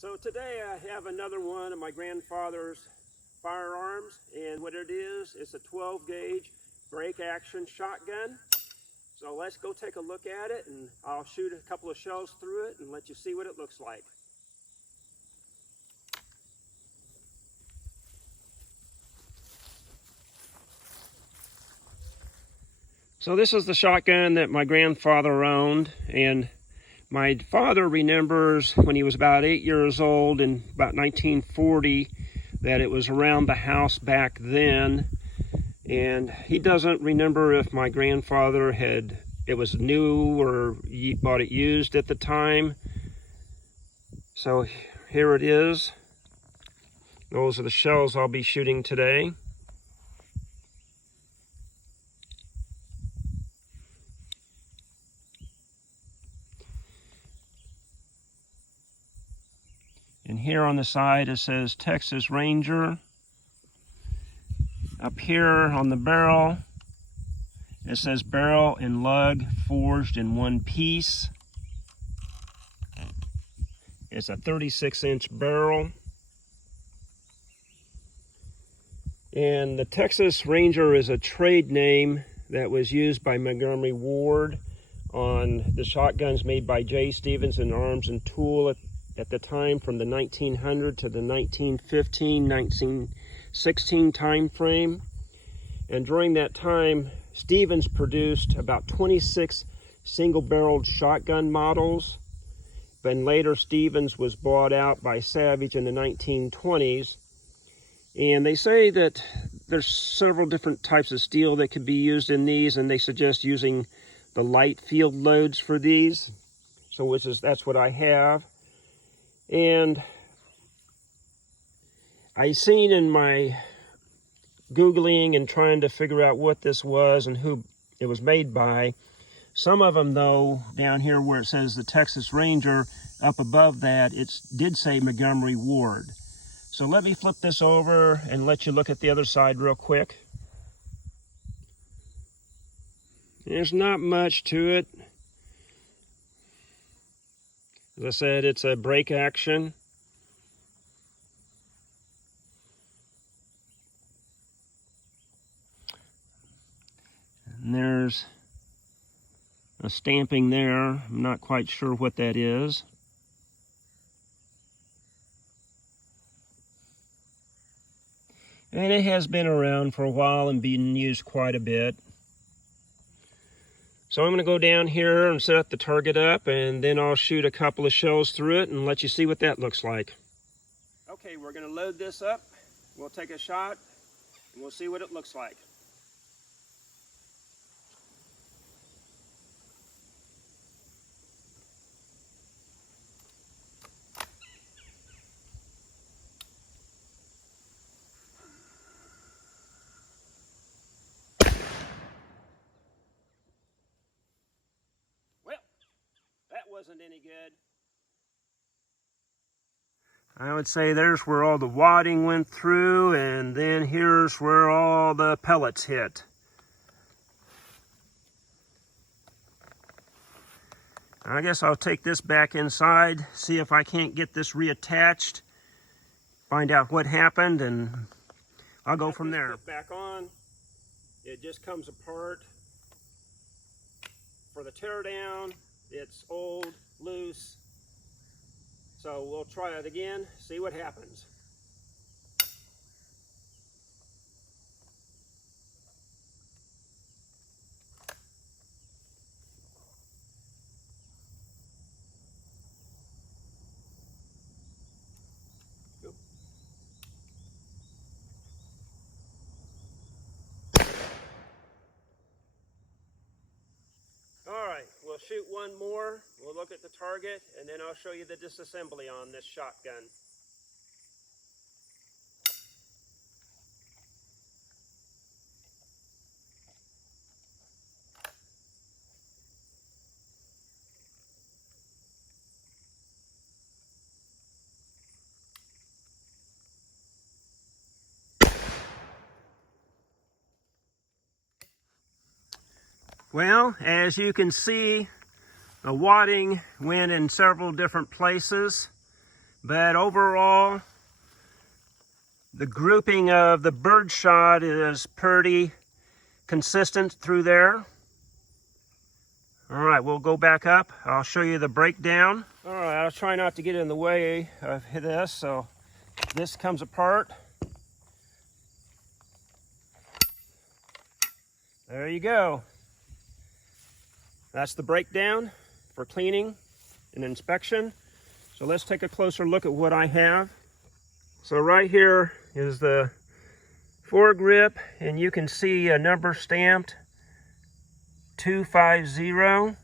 So today I have another one of my grandfather's firearms, and what it is, it's a 12 gauge break action shotgun. So let's go take a look at it, and I'll shoot a couple of shells through it and let you see what it looks like. So this is the shotgun that my grandfather owned, and my father remembers when he was about 8 years old in about 1940 that it was around the house back then, and he doesn't remember if my grandfather it was new or bought it used at the time. So here it is. Those are the shells I'll be shooting today. And here on the side it says Texas Ranger. Up here on the barrel it says barrel and lug forged in one piece. It's a 36-inch barrel. And the Texas Ranger is a trade name that was used by Montgomery Ward on the shotguns made by J. Stevenson Arms and Tool at the time, from the 1900 to the 1915, 1916 time frame. And during that time, Stevens produced about 26 single-barreled shotgun models. Then later, Stevens was bought out by Savage in the 1920s. And they say that there's several different types of steel that could be used in these, and they suggest using the light field loads for these. So that's what I have. And I seen in my Googling and trying to figure out what this was and who it was made by, some of them though, down here where it says the Texas Ranger, up above that, it did say Montgomery Ward. So let me flip this over and let you look at the other side real quick. There's not much to it. As I said, it's a break action. And there's a stamping there. I'm not quite sure what that is. And it has been around for a while and been used quite a bit. So I'm going to go down here and set the target up, and then I'll shoot a couple of shells through it and let you see what that looks like. Okay, we're going to load this up. We'll take a shot and we'll see what it looks like. Wasn't any good. I would say there's where all the wadding went through, and then here's where all the pellets hit. I guess I'll take this back inside, see if I can't get this reattached, find out what happened, and I'll go from there. Back on, it just comes apart. For the teardown, it's old, loose, so we'll try it again, see what happens. We'll shoot one more, we'll look at the target, and then I'll show you the disassembly on this shotgun. Well, as you can see, the wadding went in several different places. But overall, the grouping of the bird shot is pretty consistent through there. All right, we'll go back up. I'll show you the breakdown. All right, I'll try not to get in the way of this. So this comes apart. There you go. That's the breakdown for cleaning and inspection. So let's take a closer look at what I have. So right here is the foregrip, and you can see a number stamped 250.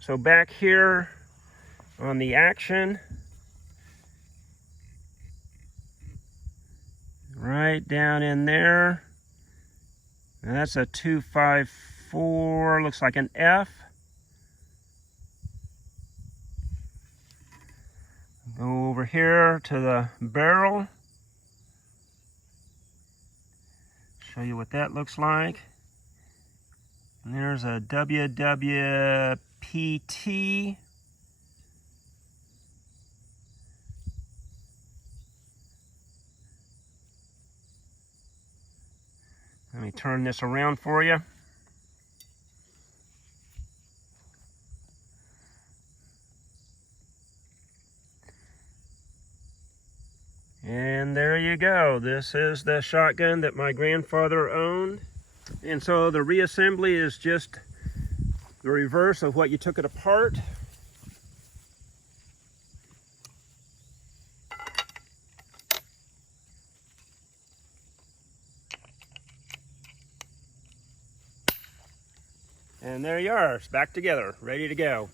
So back here on the action, right down in there, and that's a 254, looks like an F. Go over here to the barrel. Show you what that looks like. And there's a WWPT. Let me turn this around for you. And there you go. This is the shotgun that my grandfather owned. And so the reassembly is just the reverse of what you took it apart. And there you are, it's back together, ready to go.